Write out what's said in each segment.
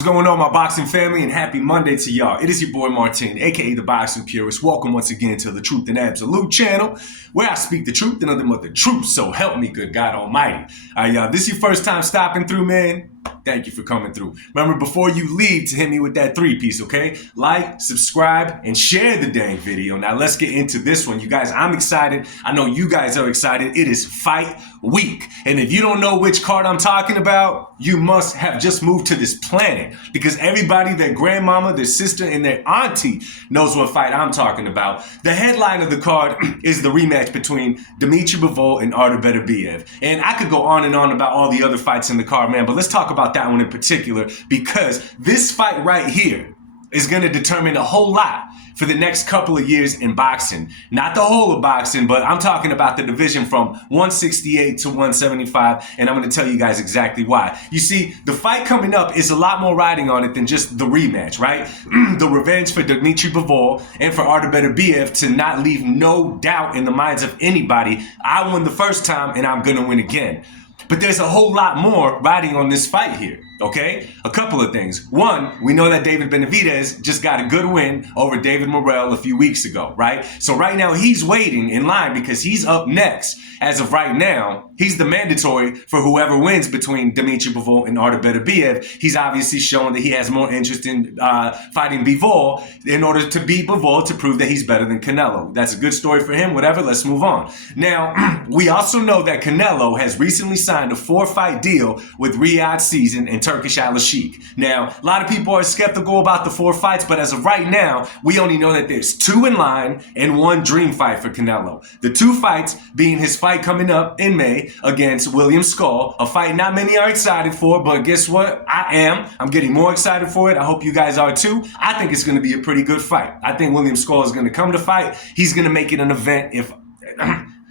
What's going on, my boxing family, and happy Monday to y'all. It is your boy Martin, aka the Boxing Purist. Welcome once again to the Truth and Absolute channel, where I speak the truth and nothing but the truth. So help me, good God Almighty. All right, y'all. This is your first time stopping through, man. Thank you for coming through. Remember, before you leave, to hit me with that three-piece, okay? Like, subscribe, and share the dang video. Now, let's get into this one. You guys, I'm excited. I know you guys are excited. It is fight week. And if you don't know which card I'm talking about, you must have just moved to this planet. Because everybody, their grandmama, their sister, and their auntie knows what fight I'm talking about. The headline of the card is the rematch between Bivol and Beterbiev. And I could go on and on about all the other fights in the card, man, but let's talk about that one in particular, because this fight right here is going to determine a whole lot for the next couple of years in boxing. Not the whole of boxing, but I'm talking about the division from 168 to 175, and I'm going to tell you guys exactly why. You see, the fight coming up is a lot more riding on it than just the rematch, right? The revenge for Bivol and for Beterbiev to not leave no doubt in the minds of anybody. I won the first time, and I'm going to win again. But there's a whole lot more riding on this fight here, okay? A couple of things. One, we know that David Benavidez just got a good win over David Morrell a few weeks ago, right? So right now he's waiting in line because he's up next. As of right now, he's the mandatory for whoever wins between Bivol and Beterbiev. He's obviously shown that he has more interest in fighting Bivol in order to beat Bivol to prove that he's better than Canelo. That's a good story for him, whatever, let's move on. Now, we also know that Canelo has recently signed a 4-fight deal with Riyadh Season and Turkish Al-Sheikh. Now, a lot of people are skeptical about the 4 fights, but as of right now, we only know that there's 2 in line and 1 dream fight for Canelo. The 2 fights being his fight coming up in May against William Skull, a fight not many are excited for, but guess what? I am. I'm getting more excited for it. I hope you guys are too. I think it's going to be a pretty good fight. I think William Skull is going to come to fight. He's going to make it an event if...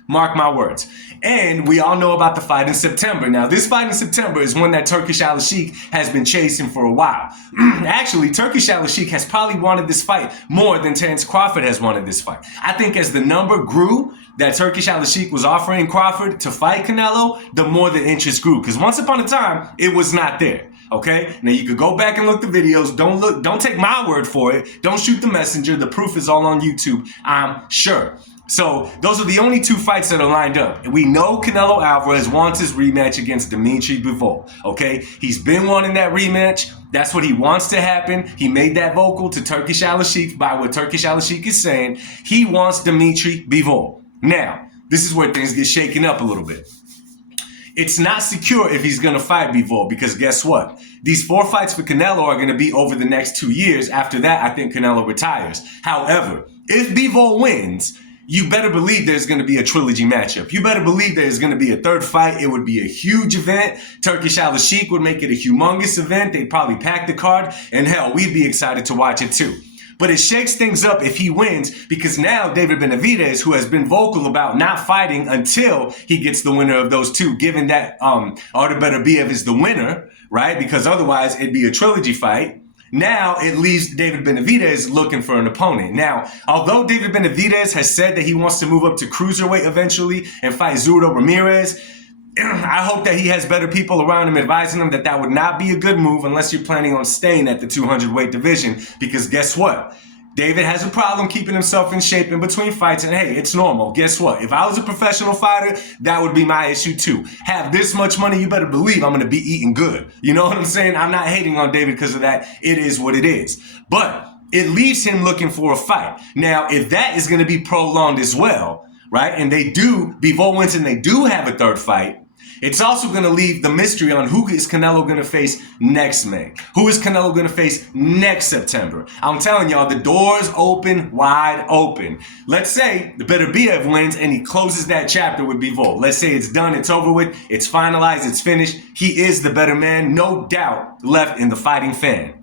Mark my words. And we all know about the fight in September. Now, this fight in September is one that Turkish Al-Sheikh has been chasing for a while. Actually, Turkish Al-Sheikh has probably wanted this fight more than Terence Crawford has wanted this fight. I think as the number grew that Turkish Al-Sheikh was offering Crawford to fight Canelo, the more the interest grew. Because once upon a time, it was not there. Okay? Now, you could go back and look the videos. Don't take my word for it. Don't shoot the messenger. The proof is all on YouTube, I'm sure. So those are the only 2 fights that are lined up. And we know Canelo Alvarez wants his rematch against Bivol, okay? He's been wanting that rematch. That's what he wants to happen. He made that vocal to Turkish Al-Sheikh by what Turkish Al-Sheikh is saying. He wants Bivol. Now, this is where things get shaken up a little bit. It's not secure if he's going to fight Bivol, because guess what? These 4 fights for Canelo are going to be over the next 2 years. After that, I think Canelo retires. However, if Bivol wins, you better believe there's going to be a trilogy matchup. You better believe there's going to be a 3rd fight. It would be a huge event. Turkish Al-Sheikh would make it a humongous event. They'd probably pack the card. And hell, we'd be excited to watch it too. But it shakes things up if he wins, because now David Benavidez, who has been vocal about not fighting until he gets the winner of those 2, given that Beterbiev is the winner, right? Because otherwise it'd be a trilogy fight. Now it leaves David Benavidez looking for an opponent. Now, although David Benavidez has said that he wants to move up to cruiserweight eventually and fight Zurdo Ramirez, I hope that he has better people around him advising him that that would not be a good move unless you're planning on staying at the 200-weight division. Because guess what? David has a problem keeping himself in shape in between fights, and hey, it's normal. Guess what? If I was a professional fighter, that would be my issue too. Have this much money, you better believe I'm going to be eating good. You know what I'm saying? I'm not hating on David because of that. It is what it is. But it leaves him looking for a fight. Now, if that is going to be prolonged as well, right, and Bivol wins and they do have a 3rd fight, it's also going to leave the mystery on who is Canelo going to face next May. Who is Canelo going to face next September? I'm telling y'all, the door's open, wide open. Let's say the Beterbiev wins and he closes that chapter with Bivol. Let's say it's done, it's over with, it's finalized, it's finished. He is the better man, no doubt, left in the fighting fan.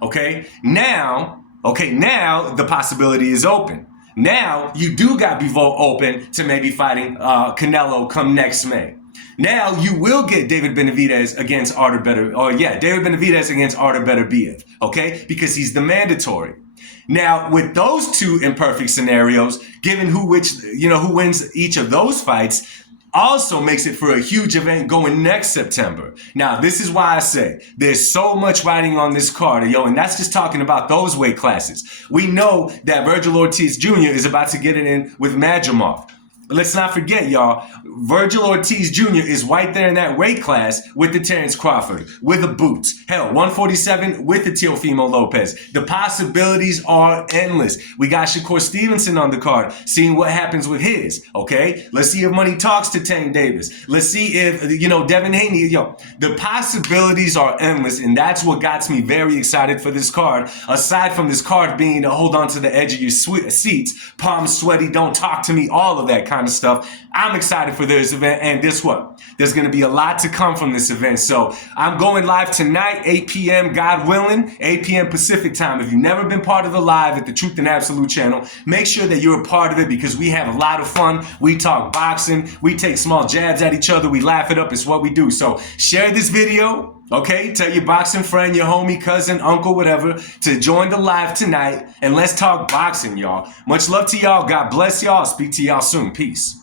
Okay? Now the possibility is open. Now you do got Bivol open to maybe fighting Canelo come next May. Now you will get David Benavidez against David Benavidez against Beterbiev, okay? Because he's the mandatory. Now, with those 2 imperfect scenarios, given who wins each of those fights, also makes it for a huge event going next September. Now, this is why I say there's so much riding on this card, yo, and that's just talking about those weight classes. We know that Virgil Ortiz Jr. is about to get it in with Madrimov. Let's not forget, y'all, Virgil Ortiz Jr. is right there in that weight class with the Terrence Crawford, with the Boots. Hell, 147 with the Teofimo Lopez. The possibilities are endless. We got Shakur Stevenson on the card, seeing what happens with his, okay? Let's see if money talks to Tank Davis. Let's see if, Devin Haney, the possibilities are endless, and that's what got me very excited for this card. Aside from this card being to hold on to the edge of your seats, palms sweaty, don't talk to me, all of that kind of stuff. I'm excited for this event, and guess what? There's going to be a lot to come from this event. So I'm going live tonight, 8 p.m. God willing, 8 p.m. Pacific time. If you've never been part of the live at the Truth and Absolute channel, make sure that you're a part of it because we have a lot of fun. We talk boxing, we take small jabs at each other, we laugh it up. It's what we do. So share this video. Okay, tell your boxing friend, your homie, cousin, uncle, whatever, to join the live tonight, and let's talk boxing, y'all. Much love to y'all. God bless y'all. Speak to y'all soon. Peace.